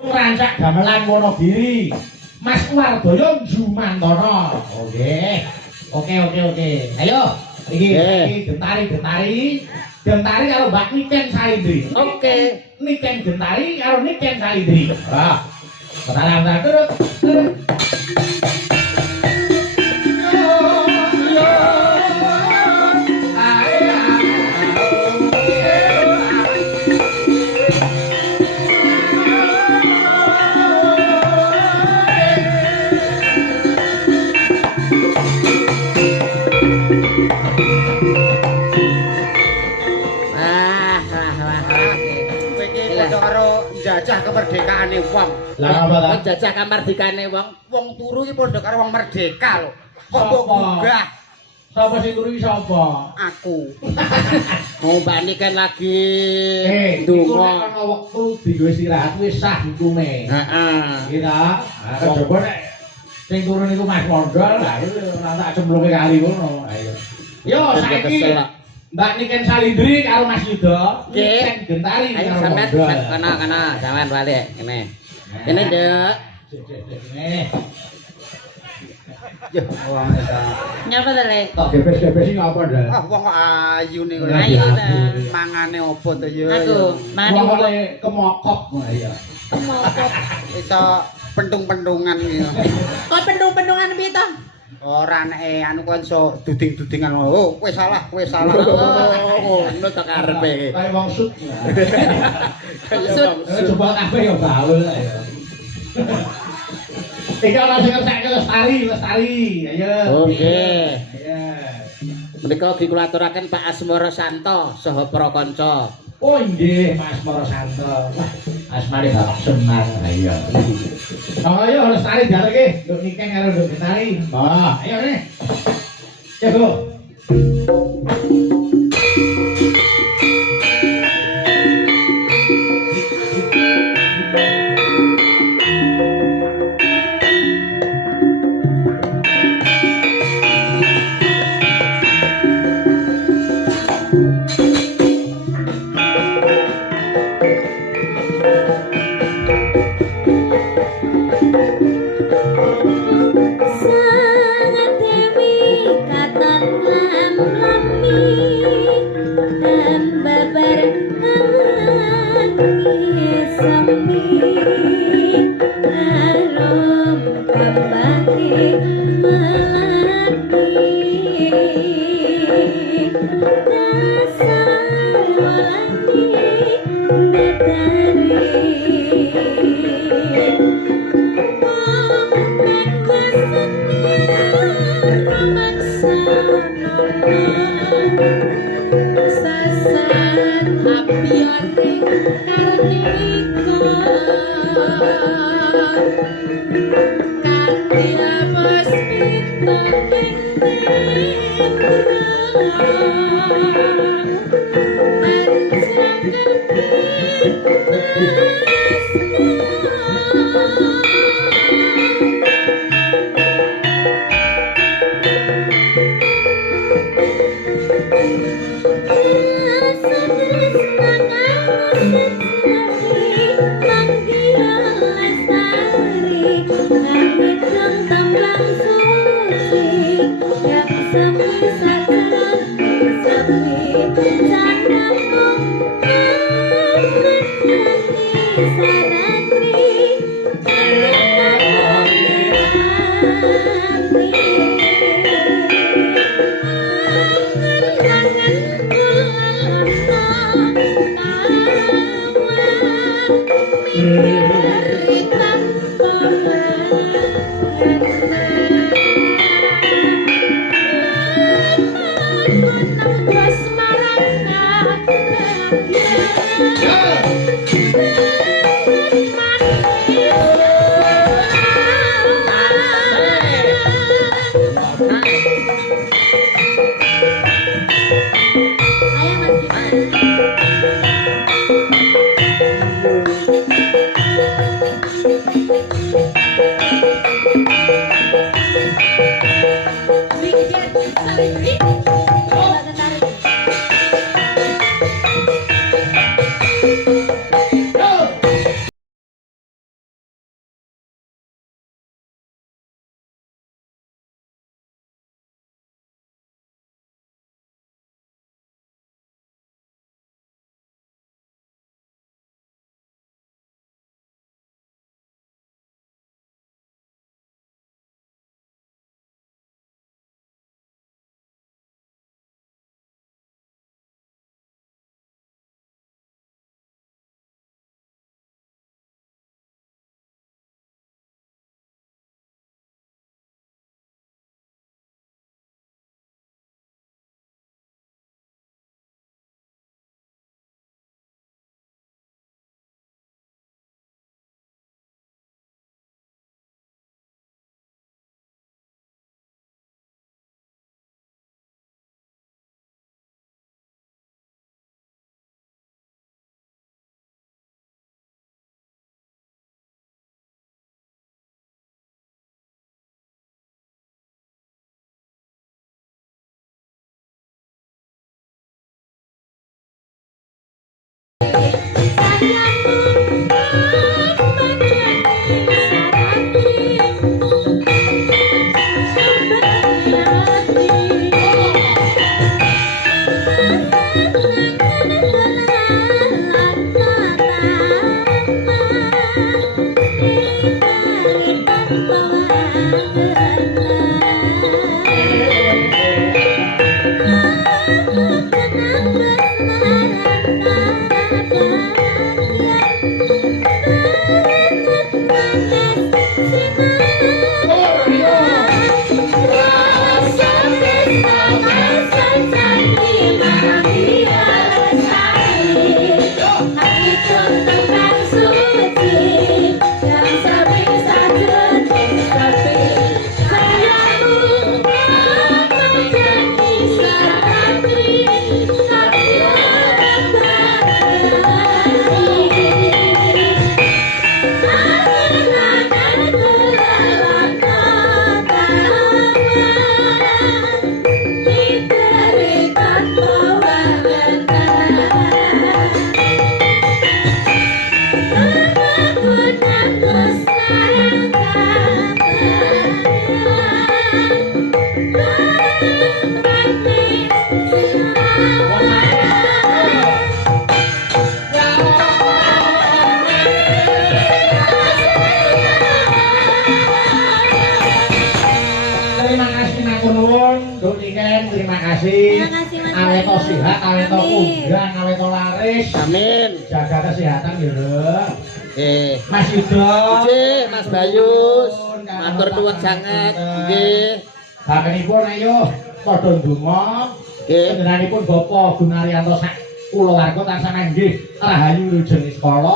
Rancak gamelan Wonogiri. Mas Wardoyo Jumantana. Oke. Oke. Ayo, iki gentari karo Mbak Niken Salindri. Oke, Niken gentari karo Niken Salindri. Wah. Bentar terus. Jajah kemerdekaane wong. Lah apa ta? Jajah kemerdekaane wong. Wong turu iki padha karo wong merdeka lho. Kok mbok gugah? Sapa sing turu iki sapa? Aku. Mau Mbak Nik kan lagi ndonga. Ana wektu dienggo istirahat wis sah hukume. Heeh. Iki ta. Coba nek sing turu niku Mas Mondol, lah ora tak cemplunge kali ngono. Ayo. Yo saiki Mbak Niken Salindri karo Mas Yuda, Niken Gentari karo Mondol. Kana sampean balik kene. Kene, Dek. Nih. Yo, wong eta. Nyapa to, Lek? Kok gebes-gebes iki ngapa, Dak? Ah, wong kok ayu niku. Ayu ta. Mangane opo to yo? Aku, mari Wong kemokok. Iya. kemokok. Iso pentung-pentungan gitu. Kok pendung-pendungan piye to? Ora nek anu kon iso duding-dudingan. Oh, kowe salah. Oh, ngono to karepe. Kayak wong sut. Sut. Coba kabeh yo gaul ya. Iki ana sing ngersake Lestari. Ayo. Oke. Ayo. Menika ugi kula aturaken Pak Asmara Santo saha para kanca. Oh nggih, Mas Moro Santo. Wah, asmane Bapak Semar. Ayo. Ayo Lestari diareke, nduk Niken karo nduk Gentari. Oh, ayo nih. Jago. Sangat dewi katon lam-lami dan babar angi sepi arom kembali melati dasar walani Sasan apiane karnika kanthi apes pitung kasih. Terima kasih, Mas Awet to Bayu. sehat, awet to Amin. kondang, awet to laris. Amin. Jaga kesehatan ya, Rek. Nggih. Mas Yudo. Nggih, Mas Bayus. Matur nuwun sanget. Nggih. Bakenipun ayo padha ndonga. Nggih. Panjenenganipun Bapak Gunaryanto sak kula warga tansah nggih rahayu wilujeng sekolah.